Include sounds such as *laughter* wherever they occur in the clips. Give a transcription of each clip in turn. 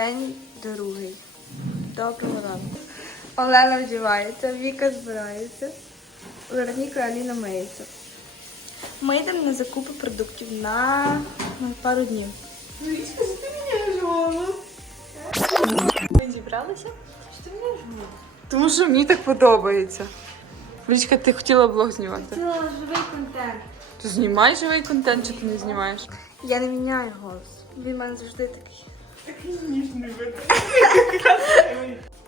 День другий. Доброго ранку. Олена вдівається, Віка збирається. Вероніка Аліна миється. Ми йдемо на закупи продуктів на, на пару днів. Ви зібралися? Що ти мене жмуть? Тому що мені так подобається. Річка, ти хотіла блог знімати. Це живий контент. Ти знімаєш живий контент, чи ти не знімаєш? Я не міняю голос. Він в мене завжди такий.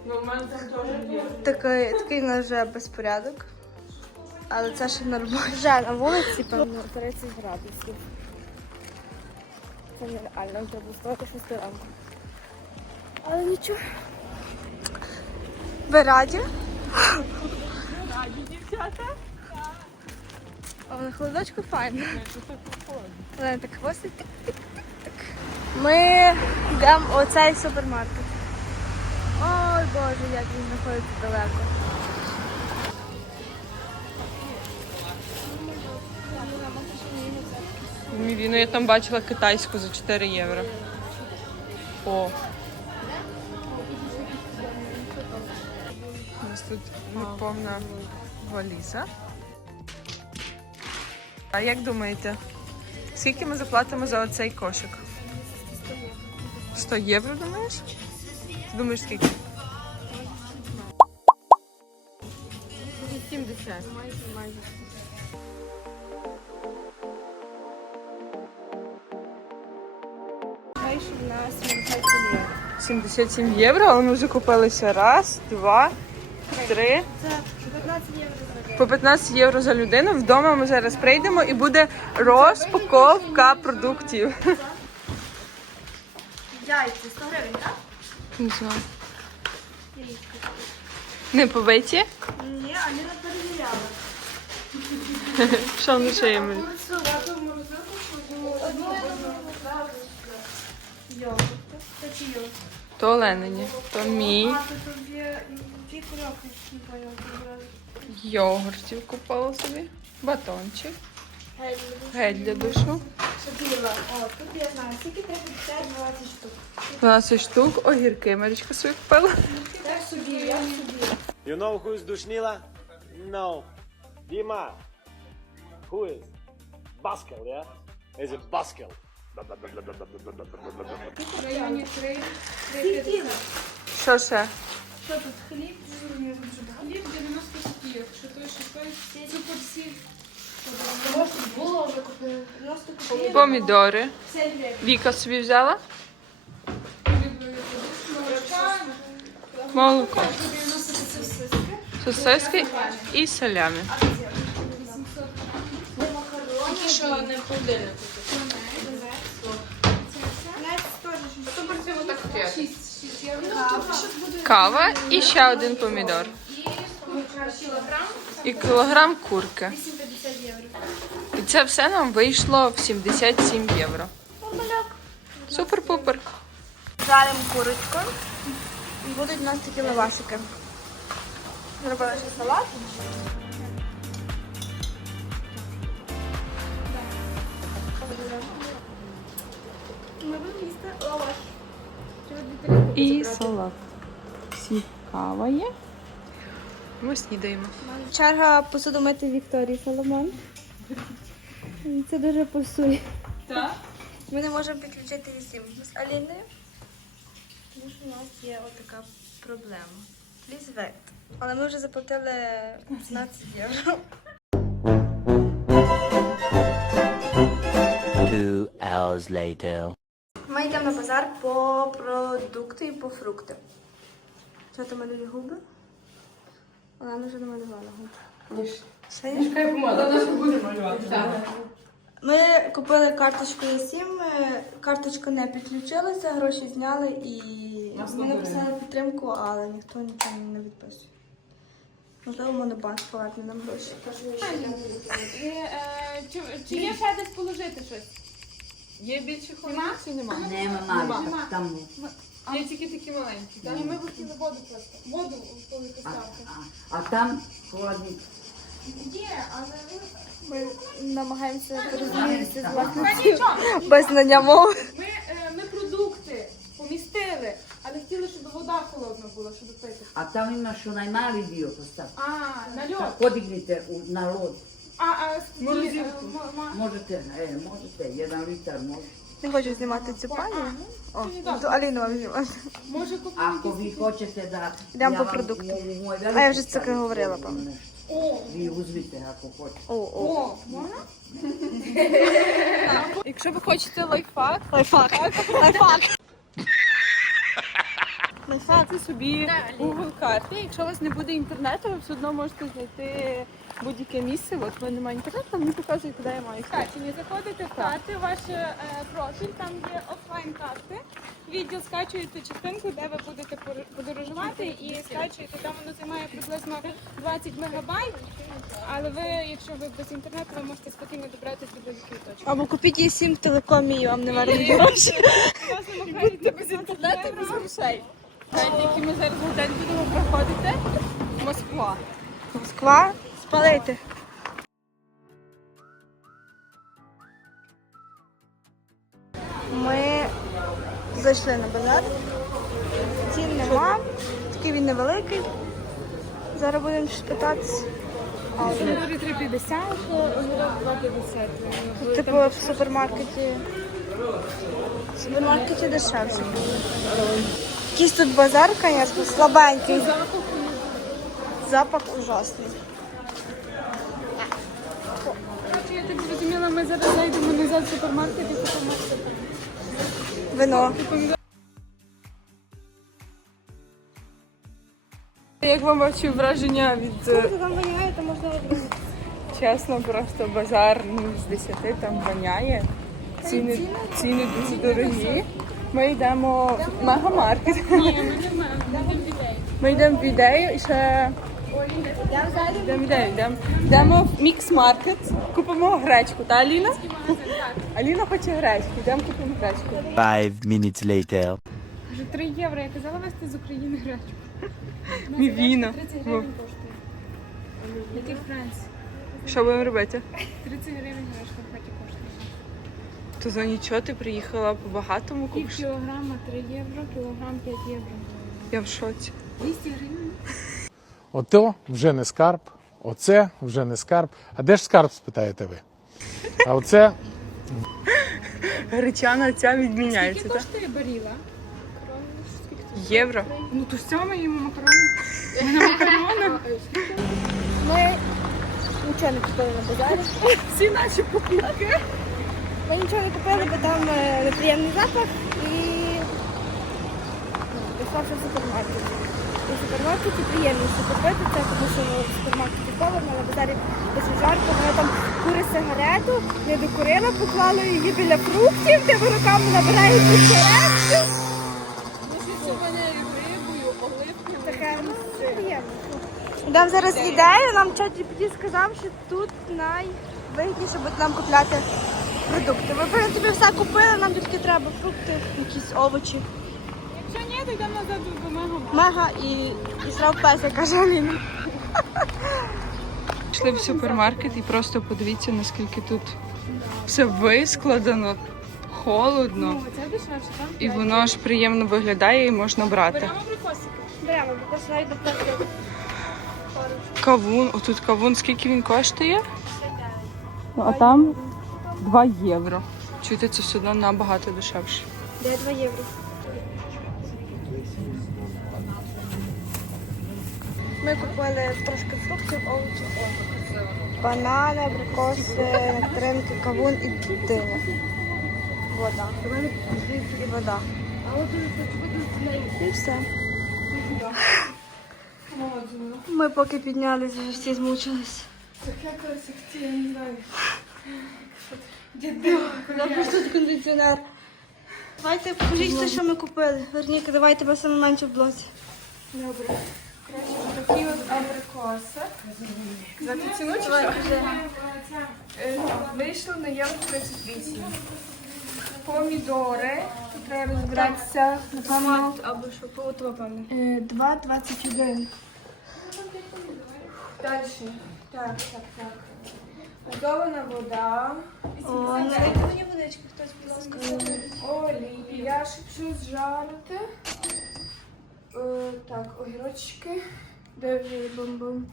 Ну, в мене там теж є. Такий, такий в нас вже безпорядок. Але це ще нормально. Вже на вулиці, певно, 30 градусів. Це нереально, треба вставати 6 ранку. Але нічого. Ви раді? Раді, дівчата. А на холодочку файно. Але так хвостить. Ми йдемо оцей супермаркет. Ой Боже, як він знаходиться далеко. Ну я там бачила китайську за 4 євро. О. У нас тут повна валіза. А як думаєте, скільки ми заплатимо за оцей кошик? 100 євро, думаєш? Ти думаєш, скільки? 70. Майже, майже. Вийшов на 77 євро. 77 євро, а ми вже купилися раз, два, три. Це 15 євро за По 15 євро за людину. Вдома ми зараз прийдемо і буде розпаковка продуктів. Яйця 100 гривень, так? Не знаю. Не побиті? Ні, а Аліна перевіряла. Що чи йогурт? То Оленині, то мій. Не забрали. Йогуртів купила собі. Батончик. Гель для душу. Шабіла. О, тут я знаю, скільки треба 50-20 штук. 12 штук. Огірки Марічка собі купила. Я собі, я собі. You know who's Dushnila? No. Dima. Who is? Baskel, yeah? Is it Baskel? Скільки? Що ще? Що тут, хліб? Хліб 90 копійок, що той, що суперсіль. Було Помідори. 50. Віка собі взяла. Молоко. 90 сосиски. І салямі. Тільки що не в холодильнику. Суперсіль отак 5. 6 євро. Кава і ще один помідор. І кілограм курки. 850 євро. І це все нам вийшло в 77 євро. Супер-пупер. Жаримо курочку. І будуть у нас такі лавашики. Зробила ще салат. Ми будемо їсти лаваш. І салат. Всі кава є. Ми снідаємо. Черга посуду мити Вікторії Соломон. Це дуже пасує. Так? Ми не можемо підключити вісім з Аліною. Тому що у нас є отака проблема. Please wait. Але ми вже заплатили 15 євро. Two hours later. Ми йдемо на базар по продукти і по фрукти. Що ти малює губи? Вона вже намалювала губи. Все є? Ми купили карточку ЄСІМ, е, карточка не підключилася, гроші зняли і ми написали підтримку, але ніхто нічого не відписує. Можливо, монобанк поверне нам гроші. І, е, Чи чи є ще десь положити щось? Є більше холодильниць чи нема? Нема, Нема. там. Є тільки такі маленькі. Ні, ми хотіли воду просто. Воду коли А, поставити. а, а там холодник. Ми намагаємося порозумітися з Та *laughs* без знання мови. Ми, е, ми продукти помістили Але хотіли, щоб вода холодна була, щоб пити. A tamo imaš onaj mali dio, pa. А, на льод. Podignite u, na lod. А, а ті, е, м- ма- Možete, e, možete, jedan litar može. Не хочу знімати цю пані. О, Тоді то. Аліну вам знімати. може купити Ako якісь vi hoćete da... Idem ja po vam produkte. mogu moj A ja veliki вже це staviti, говорила, to nešto. О, Vi як хочете. О, о. о, можна? *laughs* Якщо ви хочете лайфхак, Лайфхак. Лайфхак. *laughs* Ставте собі Google карти. Якщо у вас не буде інтернету, ви все одно можете знайти будь-яке місце. От в мене немає інтернету, мені показує, куди я маю йти. Скачені, заходите в карти, ваш е, профіль, там є офлайн карти. Відділ скачуєте частинку, де ви будете подорожувати, і скачуєте. Там воно займає приблизно 20 мегабайт. Але ви, якщо ви без інтернету, ви можете спокійно добратися до будь-якої точки. Або купіть її сім в телекомі і вам не варто гроші. Будьте без інтернету і без грошей. Знаєте, які ми зараз готель будемо проходити? Москва. Москва. Спалити. Ми зайшли на базар. Цін нема. Такий він невеликий. Зараз будемо щось питатися. Помідори 3,50, огірок 2,50. Типу в супермаркеті. В супермаркеті дешевше. Якийсь тут базар, звісно, слабенький. Запах ужасний. Коротше, Я ми зараз зайдемо назад в супермаркет і купимо. Вино. Як вам ваші враження від е, Там воняє, то можна чесно, просто базар ну, з 10 там воняє. Ціни, ціни дуже дорогі. Ми йдемо в мегамаркет. Ми йдемо в ідею і ще йдемо в ідею, йдемо. Йдемо в мікс-маркет, купимо гречку, та Аліна? Аліна хоче гречку, йдемо купимо гречку. Five minutes later. Вже 3 євро. Я казала вести з України гречку. *laughs* Мій віно. 30 гривень коштує. Який Франц? Що будемо робити? 30 гривень гречка в хаті коштує. То за нічого ти приїхала по багатому Пів купиш? кілограма 3 євро, кілограм 5 євро. Я в шоці. 200 гривень. Ото вже не скарб, оце вже не скарб. А де ж скарб, спитаєте ви? А оце Гречана ця відміняється, Скільки коштує баріла? Євро. Ну то з ми їмо макарони. Ми на макаронах. Ми нічого не купили на базарі. Всі наші покупки. Ми нічого не купили, бо там е, неприємний запах і ну, пішла в супермаркет. Супермаркеті приємніше купити це, тому що ну, в супермаркеті холодно, на базарі досить жарко. Вона там кури сигарету, не докурила, поклала її біля фруктів, де ви руками набирає сигарету. Таке ну, приємно. Дам зараз ідею, нам чат GPT сказав, що тут найвигідніше буде нам купляти продукти. Ми принципі все купили, нам тільки треба фрукти, якісь овочі. То йдемо назад до мега. Мега і, і срав песа, каже Аліна. Пішли в супермаркет і просто подивіться, наскільки тут все вискладено, холодно. Це дешевше, там І воно ж приємно виглядає і можна брати. Беремо прикосики. Беремо, бо навіть наприклад. Кавун, отут кавун, скільки він коштує? Ну, а там 2 євро. Чуєте, це все одно набагато дешевше. Де 2 євро. Ми купили трошки фруктів, овочів. Банани, абрикоси, нектаринки, кавун і диня. Вода. І вода. І все. Ми поки піднялися, вже всі змучились. Зараз тут кондиціонер. Давайте покажіть що ми купили. Верніка, давай тебе саме менше в блоці. Такі от абрикоси. За цю ціну чи Вийшло на євро 38. Помідори. Тут треба розбиратися. Томат або що, полотво, певно. 2,21. Далі. Так, так, так. Газована вода. О, налийте мені водички, хтось, будь ласка. Олія, щоб щось жарити. Е, так, огірочки. Бомбом?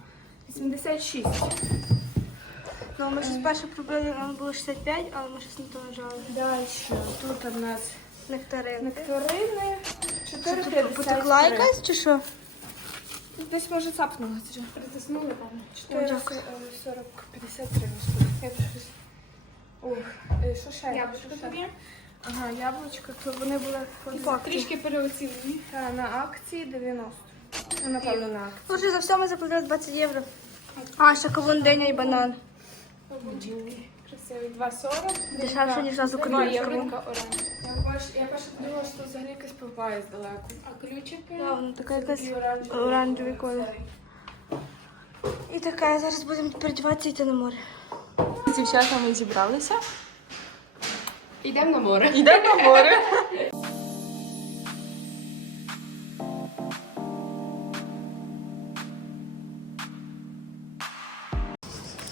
86. Ну, ми щось перше пробили, нам було 65, але ми щось не то нажали. Далі. Тут у нас нектарини. Нектарини. 4,50. Потекла якась чи що? Десь може цапнула вже. Притиснули, певно. Ой, 4, дякую. 40, 53, господи. Я щось... Ух, е, що ще? Яблучко Що тобі. Ага, яблучко, то вони були по. Трішки переоцінені. Та, на акції 90. Ну, напевно, на акції. Слушай, за все ми заплатили 20 євро. А, ще кавундиня і банан. Красивий 2,40. Дешевше, ніж нас Два українському. Я перше подумала, що взагалі якась папая здалеку. А ключики? Да, вона така якась оранжевий. оранжевий колір. І така, зараз будемо передіватися і йти на море. З дівчатами зібралися. Йдемо на море. Йдемо на море.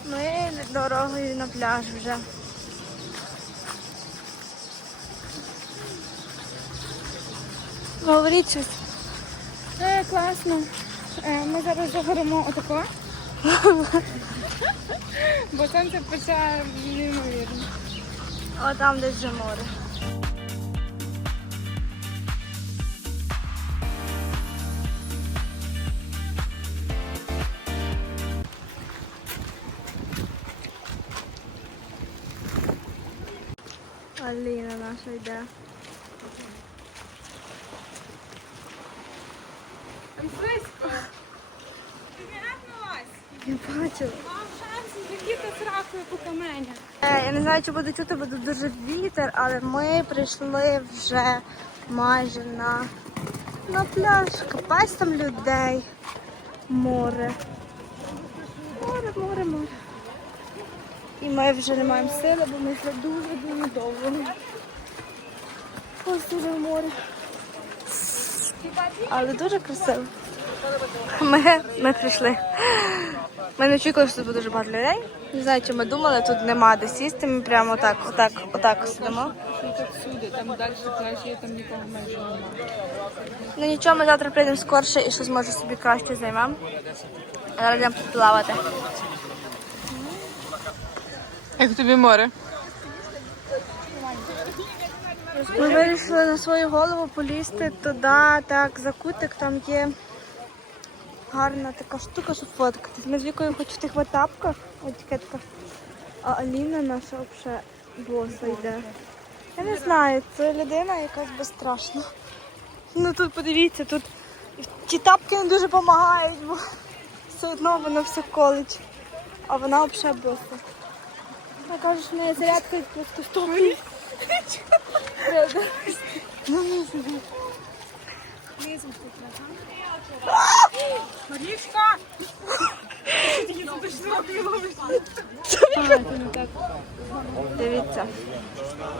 Ми дорогою на пляж вже. Говоріть щось. Е, класно. Е, ми зараз загоримо отако. *laughs* Бо сонце пече неймовірно. О, там десь вже море. Аліна наша йде. Там близько. Ти не раднулась? Я бачила. Мав шанс заліти з ракою по каменя. Знаю, чи буде чути, буде дуже вітер, але ми прийшли вже майже на, на пляж. Капець там людей. Море. Море, море, море. І ми вже не маємо сили, бо ми йшли дуже-дуже довго. Ось дуже море. Але дуже красиво. Ми, ми прийшли. Ми не очікували, що тут буде дуже багато людей. Не знаю, чи ми думали, тут нема де сісти. Ми прямо отак, отак, отак сидимо. Всюди, там далі краще, там нікого майже немає. Ну нічого, ми завтра прийдемо скорше і щось може собі краще займемо. А Зараз йдемо тут плавати. Як тобі море? Ми вирішили на свою голову полізти туди, так, за кутик, там є гарна така штука, щоб фоткатись. Ми з Вікою хоч в тих от тапках, етикетках, а Аліна наша взагалі боса йде. Я не знаю, це людина якась безстрашна. Ну тут подивіться, тут ті тапки не дуже допомагають, бо все одно воно все колить. А вона взагалі боса. Вона каже, що в зарядка просто стопить. Правда? Ну, не знаю. Дивіться.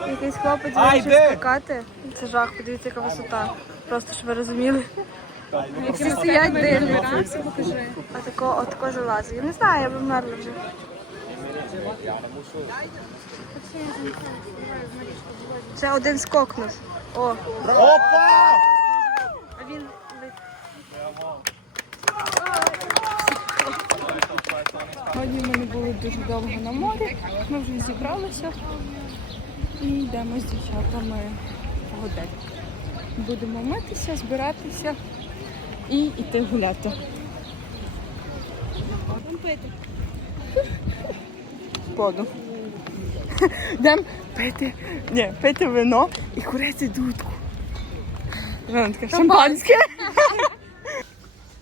Якийсь хлопець вирішив скакати. Це жах, подивіться, яка висота. Просто щоб ви розуміли. Всі стоять дивляться. А тако, отако залазить. Я не знаю, я б вмерла вже. Це один скокнув. О. Опа! А він летить. Сьогодні ми не були дуже довго на морі. Ми вже зібралися і йдемо з дівчатами в готель. Будемо митися, збиратися і йти гуляти. Воду. Йдемо пити, ні, пити вино і курити дудку. Вона така шампанське.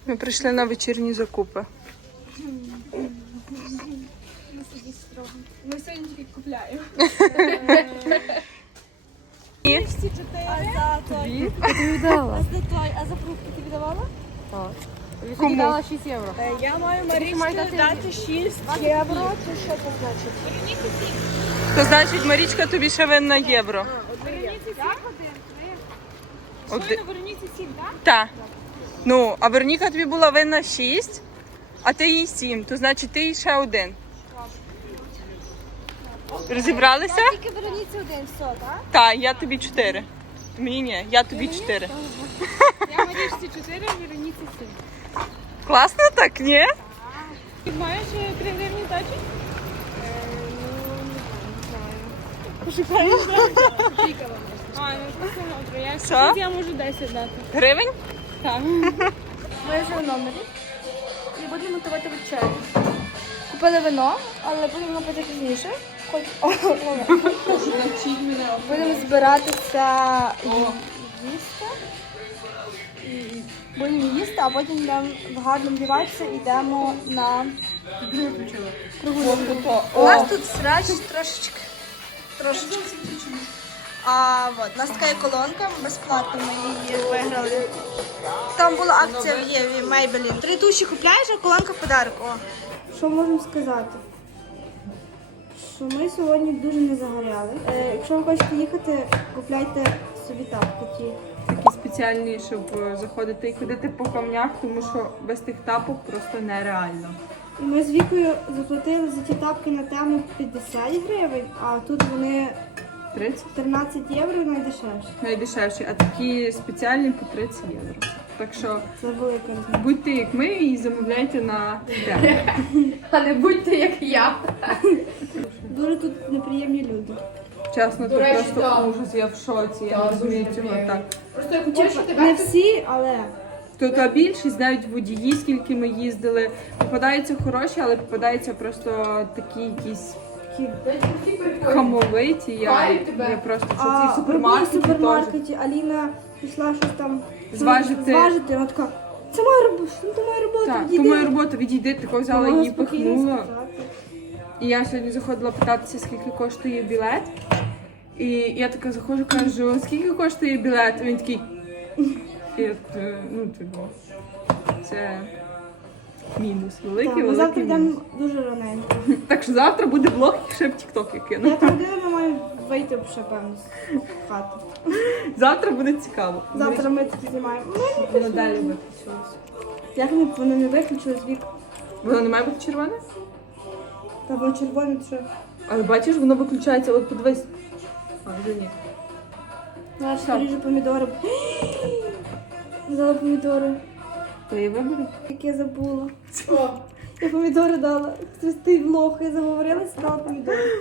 Ми прийшли на вечірні закупи. Купляємо. Кому? Я маю Марічці дати 6 євро. Це що це значить? То значить, Марічка тобі ще винна євро. Оди- Щойно Вероніці сім, так? Та. Ну, а Вероніка тобі була винна 6, а ти їй 7. То значить ти їй ще один. Розібралися? Тільки Вероніці один, все, так? Так, я тобі 4. Мені ні, я тобі чотири. *laughs* Я Марічці 4, Вероніці 7. Класно так, ні? Ти маєш 3 гривні здачі? Пошукаєш, так? А, ну добре. Я, Що? я можу 10 дати. Гривень? Так. Ми вже в номері і будемо готувати вечерю. Купили вино, але будемо пити пізніше. Хоч будемо збиратися їсти. І Будемо їсти, а потім йдемо гарно вдіватися і йдемо на прогулянку. У нас тут срач трошечки. Трошечки. А от, у нас така є колонка безплатна, ми її виграли. Там була акція в Єві Maybelline. Три туші купляєш, а колонка в подарок. О. Що можемо сказати? Що ми сьогодні дуже не загоряли. Е, якщо ви хочете їхати, купляйте собі тапки ті. Такі спеціальні, щоб е, заходити і ходити по камнях, тому що без тих тапок просто нереально. Ми з Вікою заплатили за ті тапки на тему 50 гривень, а тут вони 30? 13 євро найдешевші. Найдешевші, а такі спеціальні по 30 євро. Так що будьте як ми і замовляйте на те. *laughs* А не будьте як я. Дуже тут неприємні люди. Чесно, До це речі, просто так. ужас, я в шоці, я не розумію цього так. Просто я хотіла, що Не тебе всі, але Тут а більшість навіть водії, скільки ми їздили, попадаються хороші, але попадаються просто такі якісь такі. хамовиті. Я, тебе. я просто що А ці ми в супермаркети теж. супермаркеті, Аліна пішла щось там Зважити. зважити. Вона така, це моя робота, ну, це моя робота, Так, відійди. то моя робота відійди, тако взяла Могла її спокійно пихнула. сказати. І я сьогодні заходила питатися, скільки коштує білет. І я така заходжу, кажу, скільки коштує білет? І він такий. І я, е, ну, типу, це мінус. Великий, Так, ми завтра великий мінус. йдемо дуже раненько. *laughs* Так що завтра буде блог і ще в Тік-Ток я кину. Година ми маємо вийти ще певно з хати. Завтра буде цікаво. Завтра ми такі знімаємо. Ну, Воно далі виключилося. Як вони, вони не виключили звік? Воно не має бути червоне? Та воно червоне, що? Але бачиш, воно виключається, от подивись. А, вже ні. Зараз поріжу помідори. *gasps* Взяла помідори. То я виберу. Як я забула. Я помідори дала. Хтось ти лох, я заговорилася, дала помідори.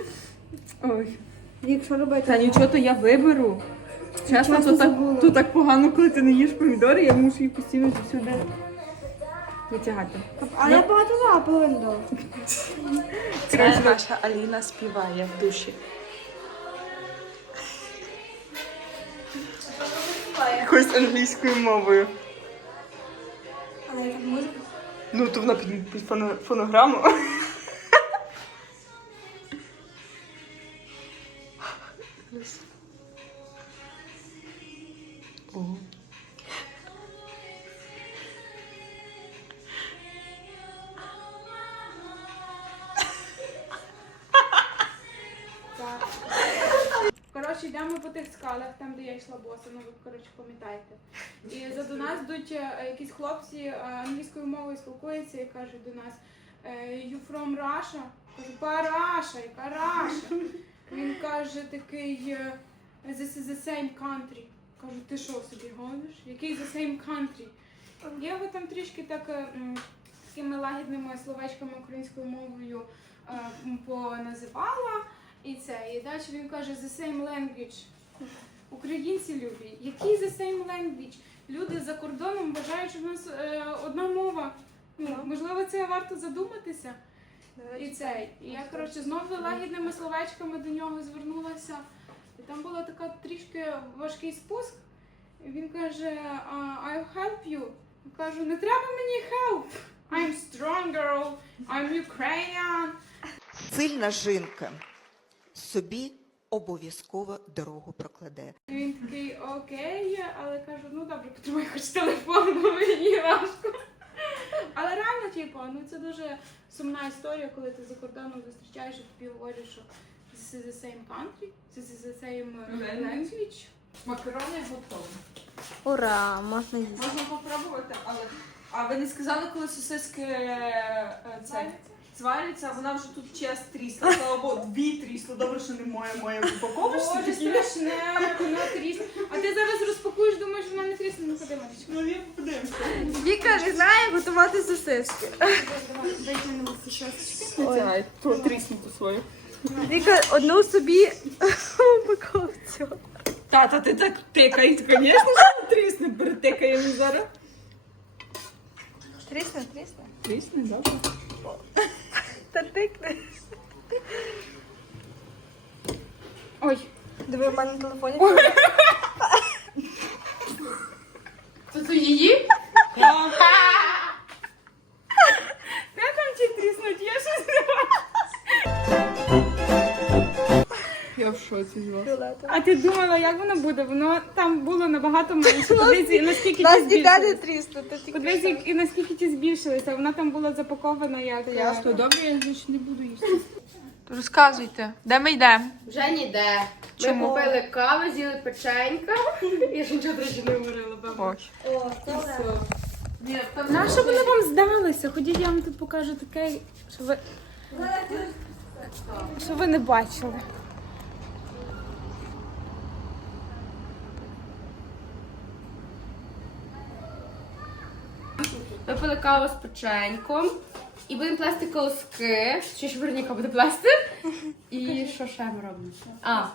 Ой. Вік, що робити? Та нічого, то я виберу. Чесно, то так, забула. то так погано, коли ти не їш помідори, я мушу їх постійно всюди витягати. Але я багато половину дала. Це наша Аліна співає в душі. Якоюсь англійською мовою. Але я так можу. Ну, то вона під, під фоно- фонограму. Коротше, йдемо по тих скалах, там, де я йшла боса, ну ви коротше пам'ятаєте. І за до нас йдуть е, якісь хлопці е, англійською мовою спілкуються і кажуть до нас е, You from Russia? Кажу, Параша, яка Раша? Він каже такий This is the same country. Кажу, ти що собі гониш? Який the same country? Я його там трішки так такими лагідними словечками українською мовою е, м, поназивала. І це, і далі він каже the same language. Українці любі. Який the same language? Люди за кордоном вважають, що в нас е, одна мова. Ну, можливо, це варто задуматися. І це. І я, коротше, знову лагідними словечками до нього звернулася. І там була така трішки важкий спуск. І він каже, а, I'll help you. Я кажу, не треба мені help. I'm strong girl, I'm Ukrainian. Сильна жінка собі обов'язково дорогу прокладе. Він такий окей, але кажу, ну добре, потримай хоч телефон, бо мені важко. Але реально, типу, ну це дуже сумна історія, коли ти за кордоном зустрічаєш і тобі говорять, що this is the same country, this is the same uh, language. Макарони готові. Ура, можна їсти. Можна попробувати, але. А ви не сказали, коли сосиски е, це? звариться, а вона вже тут час трісла. Слава Богу, дві трісла. Добре, що немає моє упаковочці. Боже, страшне, воно трісне. А ти зараз розпакуєш, думаєш, вона не трісне, ну ходи, Марічка. Ну, я подивимося. Віка не знає готувати сосиски. Витягнула ці щосочки. Витягай, то тріснуту свою. Віка одну собі упаковцю. Тата, ти так тикай, звісно, що трісне, перетикаємо зараз. Трісне, трісне. Трісне, добре. Та тикне. Ой, Диви, в мене на телефоні. Це це її? Я там Я в шоці з вас. А ти думала, як воно буде? Воно там було набагато менше. *laughs* Подивись, і наскільки Нас ті ніде не Подивись, що. і наскільки ті збільшилися. Вона там була запакована як... Ясно, добре, я значить не буду їсти. Розказуйте, де ми йдемо? Вже ніде. Ми купили каву, з'їли печенька. Я ж нічого до не говорила, баба. Ой. На що воно вам здалося? Ходіть, я вам тут покажу таке, що ви... Що ви не бачили. Ми пили каву з печеньком. І будемо плести колоски. Чи ж Вероніка буде плести? І що ще ми робимо? А,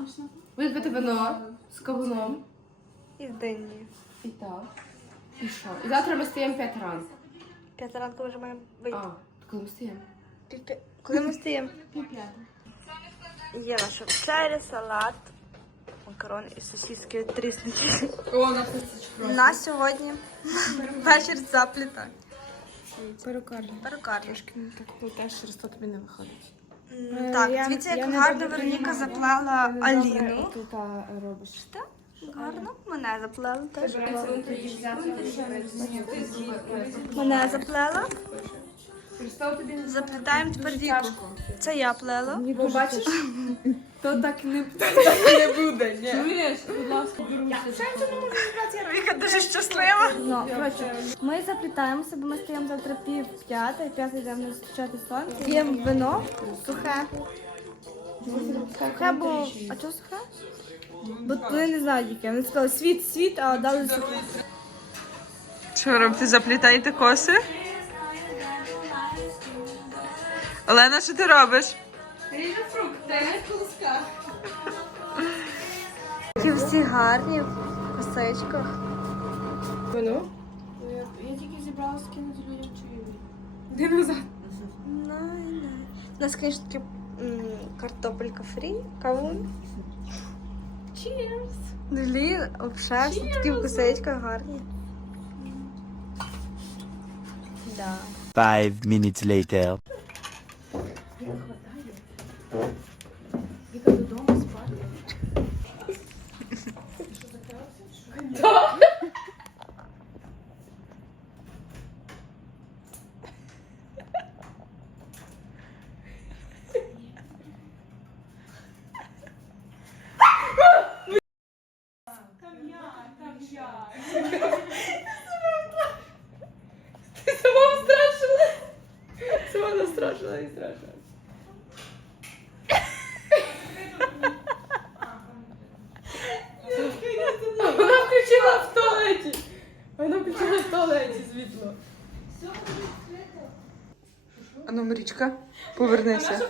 будемо пити вино з кавуном. І в денні. І так. І що? І завтра ми стаємо 5 ранку. П'ята ранку вже маємо вийти. А, коли ми стаємо? Пі- Коли ми стоїмо? Є наша вечеря, салат, макарони і сосиски тріснуті. О, на. На сьогодні вечір заплітань. Перукарня. Перукарня. Так, теж через то тобі не виходить. М, Так, дивіться, як гарно Вероніка заплела Аліну. Тут робиш. Гарно, мене заплела теж. Мене заплела. Заплітаємо тепер віку. Це я плела. Побачиш? *laughs* То так не *laughs* не буде, ні. Чуєш? Будь ласка, Віка дуже щаслива. Ну, коротше, ми заплітаємося, бо ми стоїмо завтра пів п'яти, п'яти йдемо зустрічати сонце. П'ємо вино сухе. Сухе, бо. А чого сухе? Бо вони не знають яке. Вони сказали світ, світ, а дали сухе. Що робите, заплітаєте коси? Олена, що ти робиш? Такі всі гарні в косичках. Воно? Де назад? У нас, звісно, таки картопелька фрі, кавун. Cheers! Блін, обшерстно, такі в косичках гарні. Да. Five minutes later. Сама Марічка, повернися.